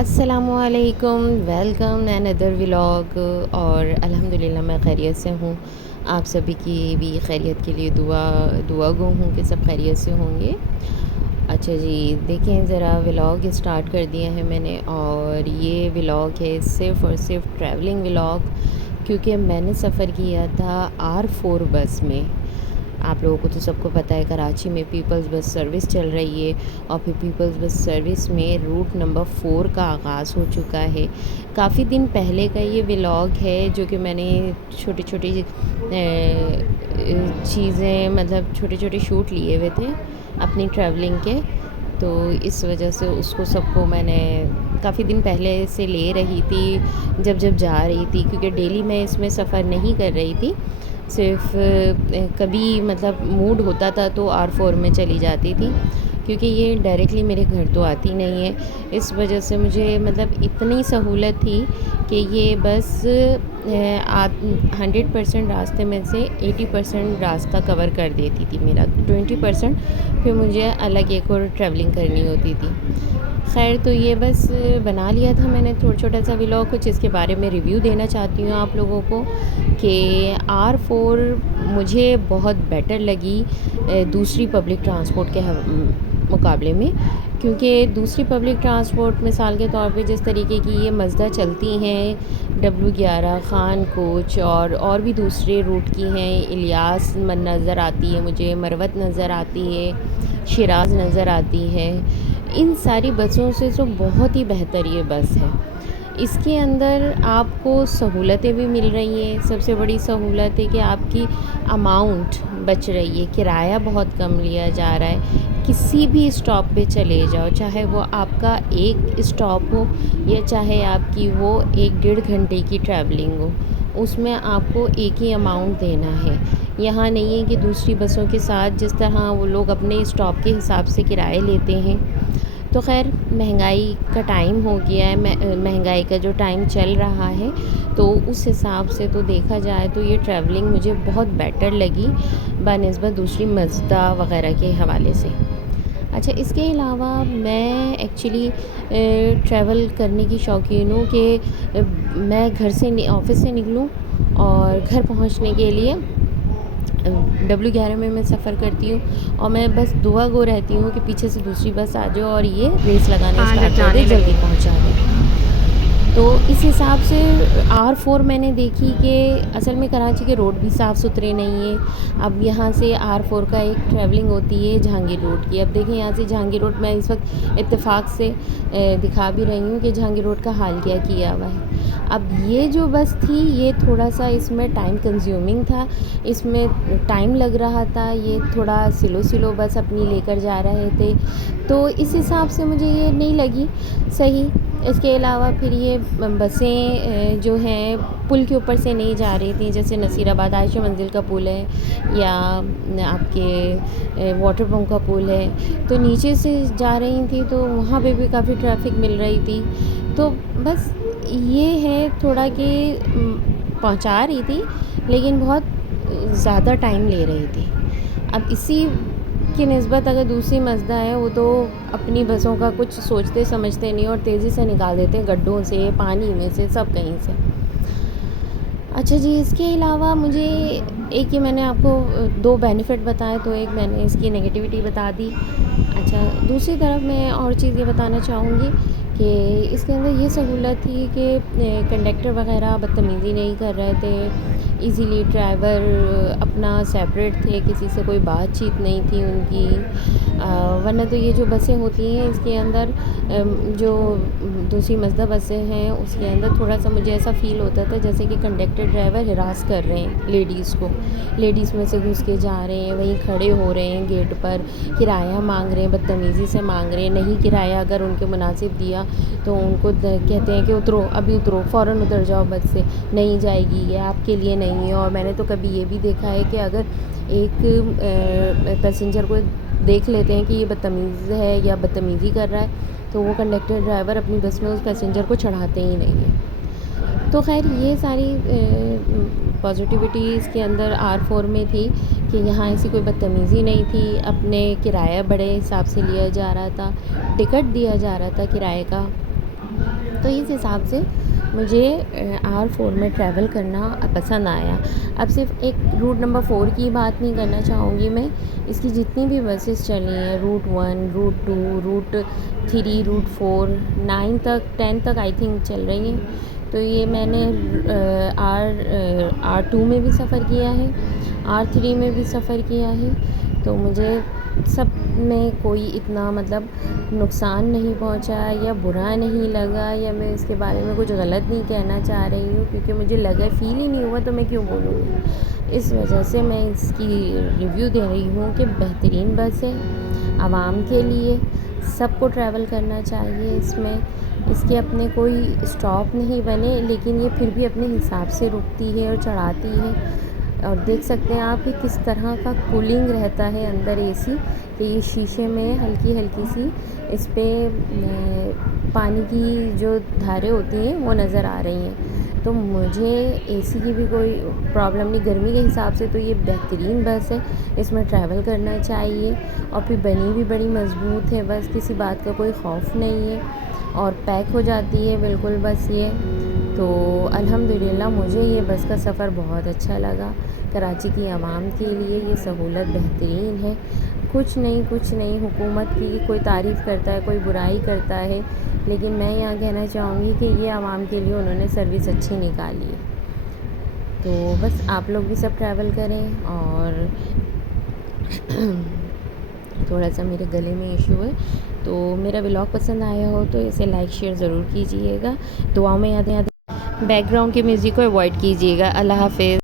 السلام علیکم، welcome N other vlog. اور الحمدللہ میں خیریت سے ہوں۔ آپ سبھی کی بھی خیریت کے لیے دعا گو ہوں کہ سب خیریت سے ہوں گے۔ اچھا جی، دیکھیں ذرا ولاگ اسٹارٹ کر دیا ہے میں نے، اور یہ ولاگ ہے صرف اور صرف ٹریولنگ ولاگ، کیونکہ میں نے سفر کیا تھا R4 بس میں۔ آپ لوگوں کو تو سب کو پتہ ہے کراچی میں پیپلز بس سروس چل رہی ہے، اور پھر پیپلز بس سروس میں روٹ نمبر 4 کا آغاز ہو چکا ہے۔ کافی دن پہلے کا یہ ولاگ ہے، جو کہ میں نے چھوٹی چھوٹی چیزیں مطلب چھوٹے چھوٹے شوٹ لیے ہوئے تھے اپنی ٹریولنگ کے، تو اس وجہ سے اس کو سب کو میں نے کافی دن پہلے سے لے رہی تھی جب جا رہی تھی، کیونکہ ڈیلی میں اس میں سفر نہیں کر رہی تھی، صرف کبھی مطلب موڈ ہوتا تھا تو R4 میں چلی جاتی تھی، کیونکہ یہ ڈائریکٹلی میرے گھر تو آتی نہیں ہے۔ اس وجہ سے مجھے مطلب اتنی سہولت تھی کہ یہ بس 100% راستے میں سے 80% راستہ کور کر دیتی تھی میرا، 20% پھر مجھے الگ ایک اور ٹریولنگ کرنی ہوتی تھی۔ خیر، تو یہ بس بنا لیا تھا میں نے چھوٹا سا ولاگ، کچھ اس کے بارے میں ریویو دینا چاہتی ہوں آپ لوگوں کو کہ R4 مجھے بہت بیٹر لگی دوسری پبلک ٹرانسپورٹ کے مقابلے میں، کیونکہ دوسری پبلک ٹرانسپورٹ مثال کے طور پہ جس طریقے کی یہ مزدہ چلتی ہیں، W11 خان کوچ اور بھی دوسرے روٹ کی ہیں، الیاس نظر آتی ہے مجھے، مروت نظر آتی ہے، شیراز نظر آتی ہے، ان ساری بسوں سے تو بہت ہی بہتر یہ بس ہے۔ اس کے اندر آپ کو سہولتیں بھی مل رہی ہیں، سب سے بڑی سہولت ہے کہ آپ کی اماؤنٹ بچ رہی ہے، کرایہ بہت کم لیا جا رہا ہے، کسی بھی اسٹاپ پہ چلے جاؤ، چاہے وہ آپ کا ایک اسٹاپ ہو یا چاہے آپ کی وہ 1-1.5 گھنٹے کی ٹریولنگ ہو، اس میں آپ کو ایک ہی اماؤنٹ دینا ہے۔ یہاں نہیں ہے کہ دوسری بسوں کے ساتھ جس طرح وہ لوگ اپنے اسٹاپ کے حساب سے کرائے لیتے ہیں۔ تو خیر، مہنگائی کا ٹائم ہو گیا ہے، مہنگائی کا جو ٹائم چل رہا ہے، تو اس حساب سے تو دیکھا جائے تو یہ ٹریولنگ مجھے بہت بیٹر لگی بنسبت دوسری مزدہ وغیرہ کے حوالے سے۔ اچھا، اس کے علاوہ میں ایکچولی ٹریول کرنے کی شوقین ہوں کہ میں گھر سے آفس سے نکلوں اور گھر پہنچنے کے لیے W11 میں سفر کرتی ہوں، اور میں بس دعا گو رہتی ہوں کہ پیچھے سے دوسری بس آ جائے اور یہ ریس لگانے اسٹارٹ کر دے، جلدی پہنچا دے۔ تو اس حساب سے R4 میں نے دیکھی کہ اصل میں کراچی کے روڈ بھی صاف ستھرے نہیں ہیں۔ اب یہاں سے R4 کا ایک ٹریولنگ ہوتی ہے جہانگیر روڈ کی، اب دیکھیں یہاں سے جہانگیر روڈ میں اس وقت اتفاق سے دکھا بھی رہی ہوں کہ جہانگیر روڈ کا حال کیا ہوا ہے۔ اب یہ جو بس تھی یہ تھوڑا سا اس میں ٹائم کنزیومنگ تھا، اس میں ٹائم لگ رہا تھا، یہ تھوڑا سلو بس اپنی لے کر جا رہے تھے، تو اس حساب سے مجھے یہ نہیں لگی صحیح۔ اس کے علاوہ پھر یہ بسیں جو ہیں پل کے اوپر سے نہیں جا رہی تھیں، جیسے نصیر آباد عائشہ منزل کا پل ہے یا آپ کے واٹر پمپ کا پل ہے، تو نیچے سے جا رہی تھیں، تو وہاں پہ بھی کافی ٹریفک مل رہی تھی۔ تو بس یہ ہے تھوڑا کہ پہنچا رہی تھی لیکن بہت زیادہ ٹائم لے رہی تھی۔ اب اسی کی نسبت اگر دوسری مزدہ ہے، وہ تو اپنی بسوں کا کچھ سوچتے سمجھتے نہیں اور تیزی سے نکال دیتے ہیں گڈھوں سے، پانی میں سے، سب کہیں سے۔ اچھا جی، اس کے علاوہ مجھے ایک یہ میں نے آپ کو 2 بینیفٹ بتائے، تو ایک میں نے اس کی نگیٹیوٹی بتا دی۔ اچھا، دوسری طرف میں اور چیز یہ بتانا چاہوں گی کہ اس کے اندر یہ سہولت تھی کہ کنڈکٹر وغیرہ بدتمیزی نہیں کر رہے تھے، ایزیلی ڈرائیور اپنا سیپریٹ تھے، کسی سے کوئی بات چیت نہیں تھی ان کی، ورنہ تو یہ جو بسیں ہوتی ہیں اس کے اندر جو دوسری مزدہ بسیں ہیں اس کے اندر تھوڑا سا مجھے ایسا فیل ہوتا تھا جیسے کہ کنڈکٹر ڈرائیور ہراس کر رہے ہیں لیڈیز کو، لیڈیز میں سے گھس کے جا رہے ہیں، وہیں کھڑے ہو رہے ہیں گیٹ پر، کرایہ مانگ رہے ہیں، بدتمیزی سے مانگ رہے ہیں، نہیں کرایہ اگر ان کے مناسب دیا تو ان کو کہتے ہیں کہ اترو، ابھی اترو، فوراً اتر جاؤ بس سے، نہیں جائے گی، یہ آپ کے لیے نہیں ہے۔ اور میں نے تو کبھی یہ بھی دیکھا ہے کہ اگر ایک پیسنجر کو دیکھ لیتے ہیں کہ یہ بدتمیز ہے یا بدتمیزی کر رہا ہے تو وہ کنڈکٹر ڈرائیور اپنی بس میں اس پیسنجر کو چڑھاتے ہی نہیں ہیں۔ تو خیر، یہ ساری پازیٹیوٹی اس کے اندر R4 میں تھی کہ یہاں ایسی کوئی بدتمیزی نہیں تھی، اپنے کرایہ بڑے حساب سے لیا جا رہا تھا، ٹکٹ دیا جا رہا تھا کرایے کا، تو اس حساب سے مجھے R4 میں ٹریول کرنا پسند آیا. اب صرف ایک روٹ نمبر 4 کی بات نہیں کرنا چاہوں گی میں، اس کی جتنی بھی بسیز چلی ہیں، روٹ 1، روٹ 2، روٹ 3، روٹ 4، 9 تک، 10 تک آئی تھنک چل رہی ہیں. تو یہ میں نے R2 میں بھی سفر کیا ہے، R3 میں بھی سفر کیا ہے. تو مجھے سب میں کوئی اتنا مطلب نقصان نہیں پہنچا یا برا نہیں لگا، یا میں اس کے بارے میں کچھ غلط نہیں کہنا چاہ رہی ہوں، کیونکہ مجھے لگا، فیل ہی نہیں ہوا تو میں کیوں بولوں گی. اس وجہ سے میں اس کی ریویو دے رہی ہوں کہ بہترین بس ہے عوام کے لیے. سب کو ٹریول کرنا چاہیے اس میں. اس کے اپنے کوئی اسٹاپ نہیں بنے، لیکن یہ پھر بھی اپنے حساب سے رکتی ہے اور چڑھاتی ہے. اور دیکھ سکتے ہیں آپ کہ کس طرح کا کولنگ رہتا ہے اندر اے سی، کہ یہ شیشے میں ہلکی ہلکی سی اس پہ پانی کی جو دھاریں ہوتی ہیں وہ نظر آ رہی ہیں. تو مجھے اے سی کی بھی کوئی پرابلم نہیں. گرمی کے حساب سے تو یہ بہترین بس ہے، اس میں ٹریول کرنا چاہیے. اور پھر بنی بھی بڑی مضبوط ہے بس، کسی بات کا کوئی خوف نہیں ہے، اور پیک ہو جاتی ہے بالکل بس یہ. تو الحمدللہ مجھے یہ بس کا سفر بہت اچھا لگا. کراچی کی عوام کے لیے یہ سہولت بہترین ہے. کچھ نہیں حکومت کی کوئی تعریف کرتا ہے، کوئی برائی کرتا ہے، لیکن میں یہاں کہنا چاہوں گی کہ یہ عوام کے لیے انہوں نے سروس اچھی نکالی ہے. تو بس آپ لوگ بھی سب ٹریول کریں. اور تھوڑا سا میرے گلے میں ایشو ہے، تو میرا ولاگ پسند آیا ہو تو اسے لائک شیئر ضرور کیجیے گا. دعاؤں میں یاد بیک گراؤنڈ کے میوزک کو اوائڈ کیجیے گا. اللہ حافظ.